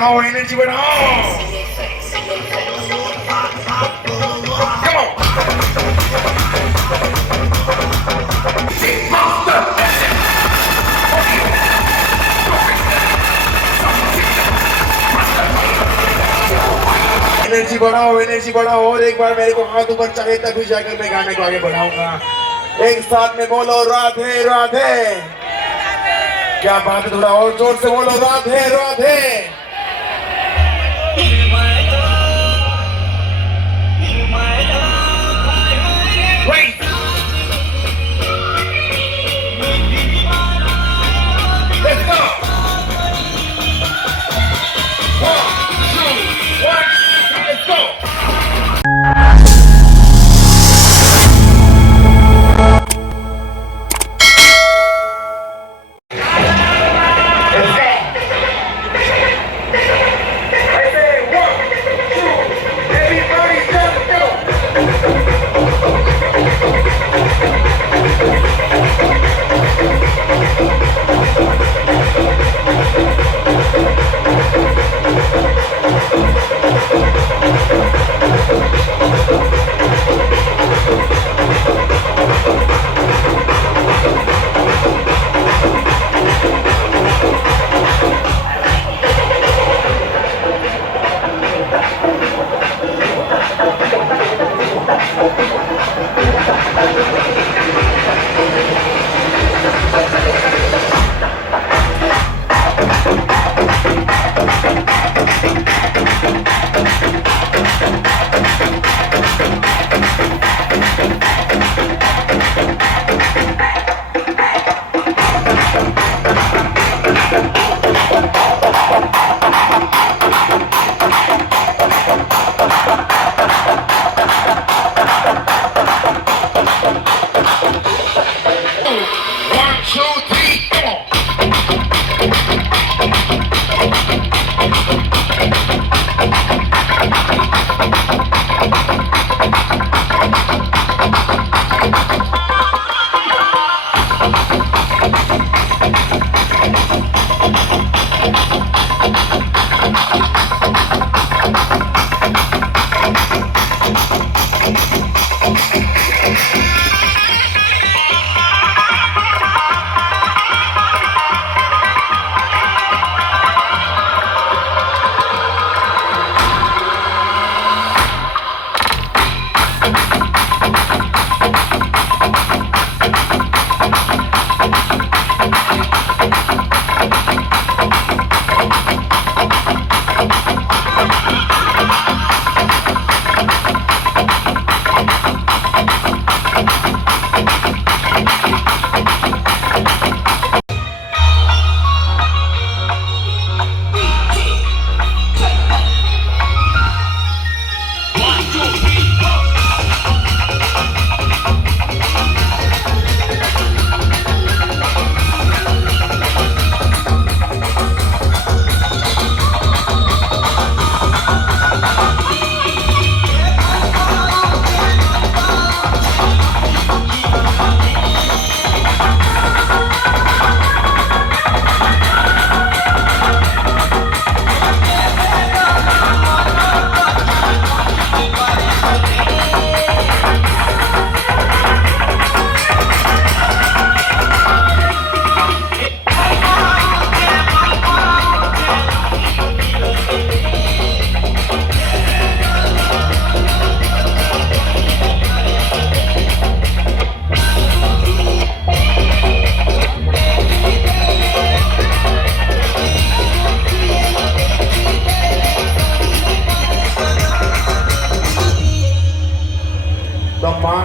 बढ़ाओ, एनर्जी बढ़ाओ। Come on. Energy बढ़ाओ और एक बार मेरे को हाथ ऊपर चाहिए तभी जाकर मैं गाने को आगे बढ़ाऊंगा। एक साथ में बोलो राधे राधे। क्या बात है, थोड़ा और जोर से बोलो Radhe Radhe. Let's go. 1, 2, 1, let's go.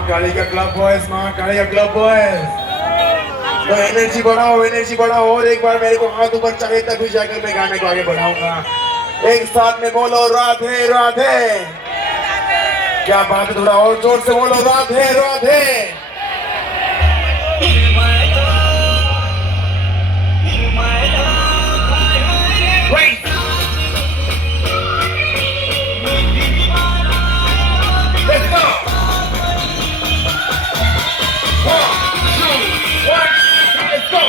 काली का क्लब बॉयज, माँ काली का क्लब बॉयज। तो एनर्जी बढ़ाओ और एक बार मेरे को हाथ ऊपर चाहिए तभी जाकर मैं गाने को आगे बढ़ाऊंगा। एक साथ में बोलो राधे राधे। क्या बात है, थोड़ा और जोर से बोलो Radhe Radhe. Let's go. 1, 2, 1, let's go.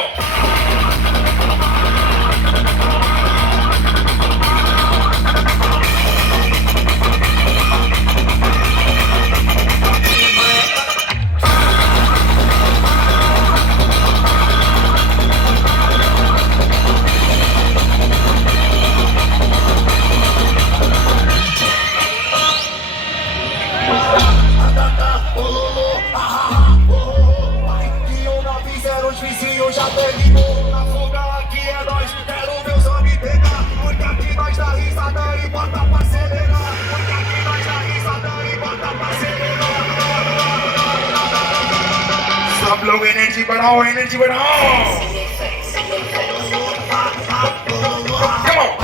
os vizinhos já terminou. Na fuga aqui é nós, quero ver os homens pegar. Porque aqui nós dá risada e bota pra acelerar. Porque aqui nós dá risada e bota pra acelerar. सब लोग energy बढ़ाओ, energy बढ़ाओ. Come on.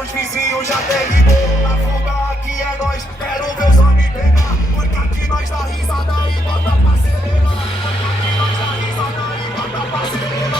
Os vizinhos já terminou. Na fuga aqui é nós, quero ver os homens pegar. Porque aqui nós dá risada e bota pra acelerar. Porque aqui nós dá risada e bota pra acelerar.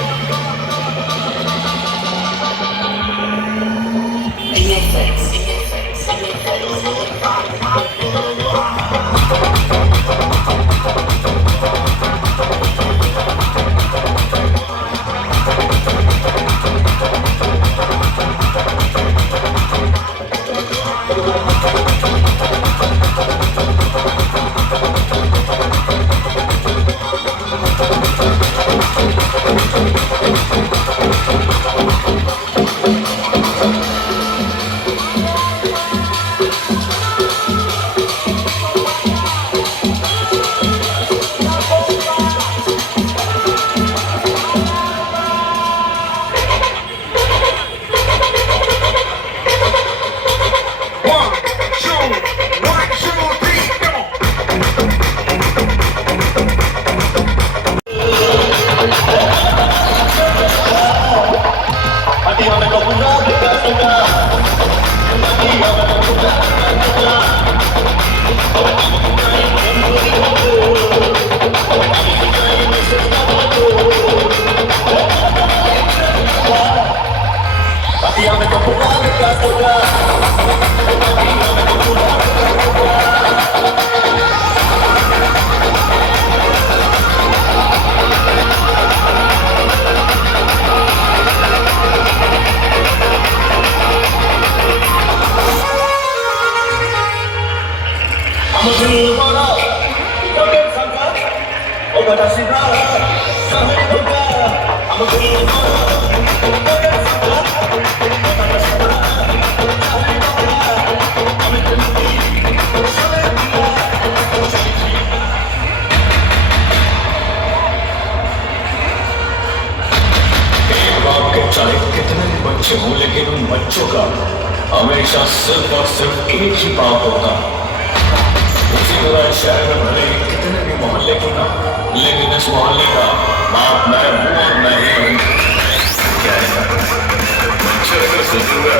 चाहे कितने भी बच्चे हों, लेकिन उन बच्चों का हमेशा सिर्फ और सिर्फ एक ही बाप होता है. उसी तरह शहर में भले ही कितने भी मोहल्ले क्यों ना, लेकिन इस मोहल्ले का बाप मैं हूँ और मैं ही हूँ. क्या है बच्चे से जुड़ा